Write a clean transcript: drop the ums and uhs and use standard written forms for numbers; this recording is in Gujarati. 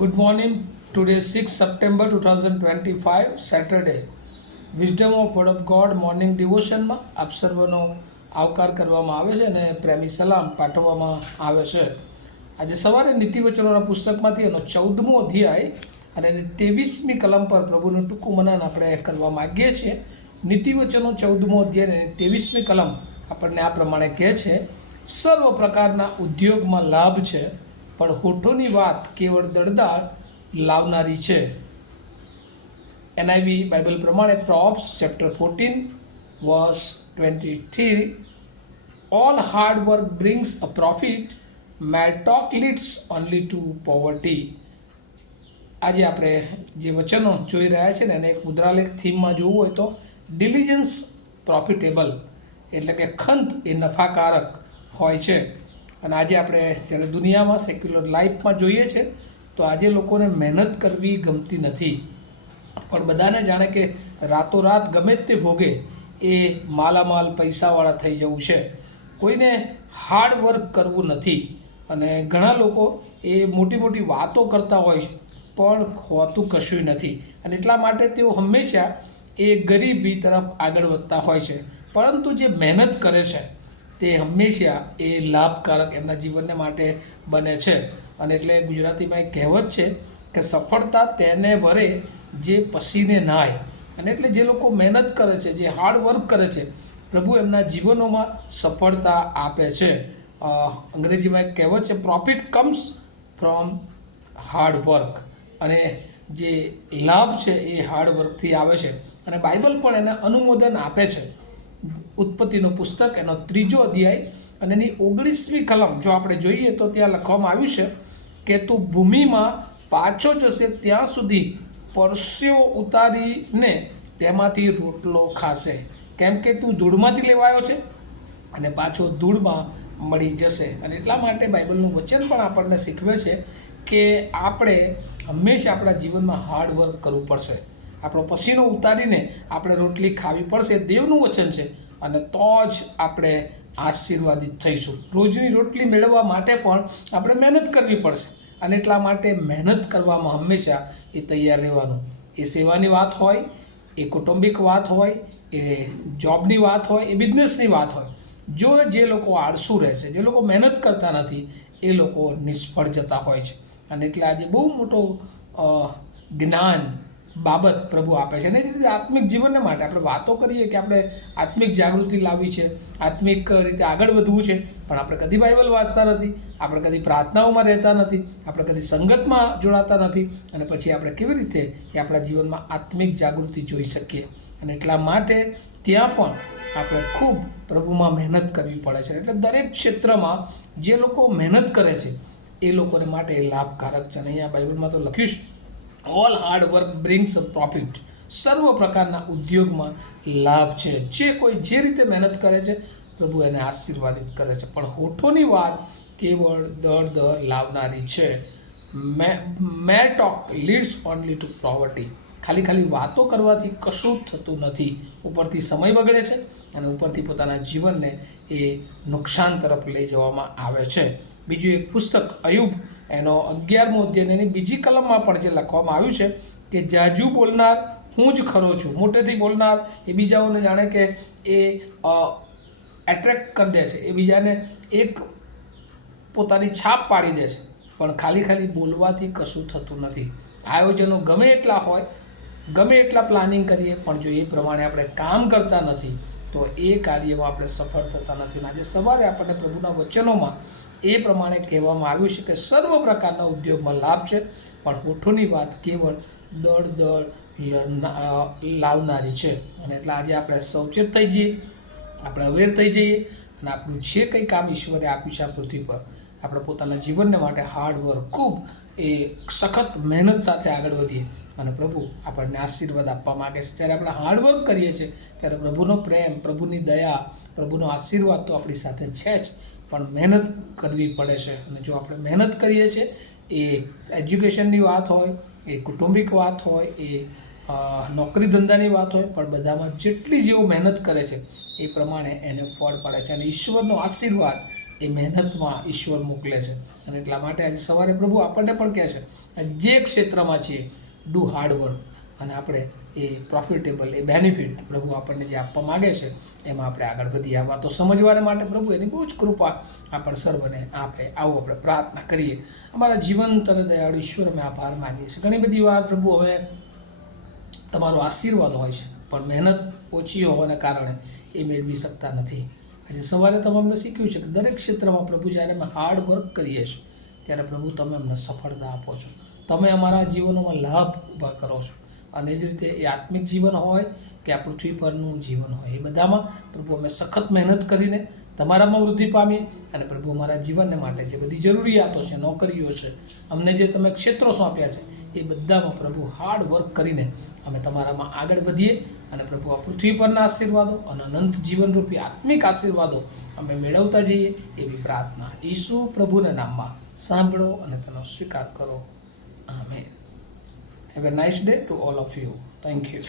Good morning. Today 6 September 2025 Saturday. Wisdom of word of God morning ડિવોશનમાં આપ સર્વનો આવકાર કરવામાં આવે છે અને પ્રેમી સલામ પાઠવવામાં આવે છે. આજે સવારે નીતિવચનોના પુસ્તકમાંથી એનો 14મો અધ્યાય અને એની 23મી કલમ પર પ્રભુનું ટૂંકું મનન આપણે કરવા માગીએ છીએ. નીતિવચનો 14મો અધ્યાય અને 23મી કલમ આપણને આ પ્રમાણે કહે છે, સર્વ પ્રકારના ઉદ્યોગમાં લાભ છે, પણ હોઠોની વાત કેવળ દળદાર લાવનારી છે. NIV બાઇબલ પ્રમાણે Proverbs chapter 14 verse 23, all hard work brings a profit, mad talk leads only to poverty. આજે આપણે જે વચનો જોઈ રહ્યા છે ને એને એક મુદ્રાલેખ થીમમાં જોવું હોય તો ડિલિજન્સ પ્રોફિટેબલ, એટલે કે ખંત એ નફાકારક હોય છે. અને આજે આપણે જ્યારે દુનિયામાં સેક્યુલર લાઈફમાં જોઈએ છે તો આજે લોકોને મહેનત કરવી ગમતી નથી, પણ બધાને જાણે કે રાતોરાત ગમે તે ભોગે એ માલામાલ પૈસાવાળા થઈ જવું છે. કોઈને હાર્ડ વર્ક કરવું નથી અને ઘણા લોકો એ મોટી મોટી વાતો કરતા હોય છે પણ હોતું કશું નથી, અને એટલા માટે તેઓ હંમેશા એ ગરીબી તરફ આગળ વધતા હોય છે. પરંતુ જે મહેનત કરે છે તે હંમેશા એ લાભકારક એમના જીવનને માટે બને છે. અને એટલે ગુજરાતીમાં એક કહેવત છે કે સફળતા તેને વરે જે પસીને નાય. અને એટલે જે લોકો મહેનત કરે છે, જે હાર્ડ વર્ક કરે છે, પ્રભુ એમના જીવનોમાં સફળતા આપે છે. અંગ્રેજીમાં એક કહેવત છે, profit comes from hard work. અને જે લાભ છે એ હાર્ડ વર્કથી આવે છે અને બાઇબલ પણ એને અનુમોદન આપે છે. ઉત્પત્તિનું પુસ્તક એનો 3જો અધ્યાય અને એની 19મી કલમ જો આપણે જોઈએ તો ત્યાં લખવામાં આવ્યું છે કે તું ભૂમિમાં પાછો જશે ત્યાં સુધી પરસ્યો ઉતારીને તેમાંથી રોટલો ખાશે, કેમ કે તું ધૂળમાંથી લેવાયો છે અને પાછો ધૂળમાં મળી જશે. અને એટલા માટે બાઇબલનું વચન પણ આપણને શીખવે છે કે આપણે હંમેશા આપણા જીવનમાં હાર્ડ વર્ક કરવું પડશે, આપણો પસીનો ઉતારીને આપણે રોટલી ખાવી પડશે. દેવનું વચન છે અને તો જ આપણે આશીર્વાદિત થઈશું. રોજની રોટલી મેળવવા માટે પણ આપણે મહેનત કરવી પડશે, અને એટલા માટે મહેનત કરવામાં હંમેશા એ તૈયાર રહેવાનું. એ સેવાની વાત હોય, એ કૌટુંબિક વાત હોય, એ જોબની વાત હોય, એ બિઝનેસની વાત હોય, જો જે લોકો આળસુ રહે છે, જે લોકો મહેનત કરતા નથી, એ લોકો નિષ્ફળ જતા હોય છે. અને એટલે આજે બહુ મોટો જ્ઞાન બાબત પ્રભુ આપે છે. અને એ રીતે આત્મિક જીવનને માટે આપણે વાતો કરીએ કે આપણે આત્મિક જાગૃતિ લાવવી છે, આત્મિક રીતે આગળ વધવું છે, પણ આપણે કદી બાઇબલ વાંચતા નથી, આપણે કદી પ્રાર્થનાઓમાં રહેતા નથી, આપણે કદી સંગતમાં જોડાતા નથી, અને પછી આપણે કેવી રીતે એ આપણા જીવનમાં આત્મિક જાગૃતિ જોઈ શકીએ. અને એટલા માટે ત્યાં પણ આપણે ખૂબ પ્રભુમાં મહેનત કરવી પડે છે. એટલે દરેક ક્ષેત્રમાં જે લોકો મહેનત કરે છે એ લોકોને માટે એ લાભકારક છે. અને અહીંયા બાઇબલમાં તો લખ્યું છે, all hard work brings a profit. સર્વ પ્રકારના ઉદ્યોગમાં લાભ છે. જે કોઈ જે રીતે મહેનત કરે છે પ્રભુ એને આશીર્વાદિત કરે છે, પણ હોઠોની વાત કેવળ દર લાવનારી છે. May talk leads only to poverty. ખાલી વાતો કરવાથી કશું જ થતું નથી. ઉપરથી સમય બગડે છે અને ઉપરથી પોતાના જીવનને એ નુકસાન તરફ લઈ જવામાં આવે છે. બીજું એક પુસ્તક અયુબ એનો 11મો અધ્યાય એની 2જી કલમમાં પણ જે લખવામાં આવ્યું છે કે જાજુ બોલનાર હું જ ખરો છું. મોટેથી બોલનાર એ બીજાઓને જાણે કે એ એટ્રેક્ટ કરી દે છે, એ બીજાને એક પોતાની છાપ પાડી દે છે, પણ ખાલી બોલવાથી કશું થતું નથી. આયોજનો ગમે એટલા હોય, ગમે એટલા પ્લાનિંગ કરીએ, પણ જો એ પ્રમાણે આપણે કામ કરતા નથી તો એ કાર્યમાં આપણે સફળ થતા નથી. આજે સવારે આપણને પ્રભુના વચનોમાં એ પ્રમાણે કહેવામાં આવ્યું છે કે સર્વ પ્રકારના ઉદ્યોગમાં લાભ છે, પણ હોઠોની વાત કેવળ દળ લાવનારી છે. અને એટલે આજે આપણે સચેત થઈ જઈએ, આપણે અવેર થઈ જઈએ અને આપણું જે કંઈ કામ ઈશ્વરે આપ્યું છે આ પૃથ્વી પર, આપણે પોતાના જીવનને માટે હાર્ડ વર્ક, ખૂબ એ સખત મહેનત સાથે આગળ વધીએ અને પ્રભુ આપણને આશીર્વાદ આપવા માગે છે. જ્યારે આપણે હાર્ડ વર્ક કરીએ છીએ ત્યારે પ્રભુનો પ્રેમ, પ્રભુની દયા, પ્રભુનો આશીર્વાદ તો આપણી સાથે છે જ, પણ મહેનત કરવી પડે છે. અને જો આપણે મહેનત કરીએ છીએ, એ એજ્યુકેશનની વાત હોય, એ કૌટુંબિક વાત હોય, એ નોકરી ધંધાની વાત હોય, પણ બધામાં જેટલી જેઓ મહેનત કરે છે એ પ્રમાણે એને ફળ પડે છે. અને ઈશ્વરનો આશીર્વાદ એ મહેનતમાં ઈશ્વર મોકલે છે. અને એટલા માટે આજે સવારે પ્રભુ આપણને પણ કહે છે જે ક્ષેત્રમાં છીએ ડુ હાર્ડવર્ક, અને આપણે એ પ્રોફિટેબલ, એ બેનિફિટ પ્રભુ આપણને જે આપવા માગે છે એમાં આપણે આગળ વધી. આ વાતો સમજવાને માટે પ્રભુ એની બહુ જ કૃપા આપણે સર્વને આપે. આવો આપણે પ્રાર્થના કરીએ. અમારા જીવંત અને દયાળુ ઈશ્વર અમે આભાર માનીએ છીએ. ઘણી બધી વાર પ્રભુ હવે તમારો આશીર્વાદ હોય છે પણ મહેનત ઓછી હોવાને કારણે એ મેળવી શકતા નથી. આજે સવારે તમે અમને શીખ્યું છે કે દરેક ક્ષેત્રમાં પ્રભુ જ્યારે અમે હાર્ડ વર્ક કરીએ છીએ ત્યારે પ્રભુ તમે અમને સફળતા આપો છો, તમે અમારા જીવનોમાં લાભ ઊભા કરો છો. અને એ જ રીતે એ આત્મિક જીવન હોય કે આ પૃથ્વી પરનું જીવન હોય, એ બધામાં પ્રભુ અમે સખત મહેનત કરીને તમારામાં વૃદ્ધિ પામીએ. અને પ્રભુ અમારા જીવનને માટે જે બધી જરૂરિયાતો છે, નોકરીઓ છે, અમને જે તમે ક્ષેત્રો સોંપ્યા છે એ બધામાં પ્રભુ હાર્ડ વર્ક કરીને અમે તમારામાં આગળ વધીએ. અને પ્રભુ આ પૃથ્વી પરના આશીર્વાદો અને અનંત જીવનરૂપી આત્મિક આશીર્વાદો અમે મેળવતા જઈએ એવી પ્રાર્થના ઈસુ પ્રભુના નામમાં સાંભળો અને તેનો સ્વીકાર કરો. Amen. Have a nice day to all of you. Thank you.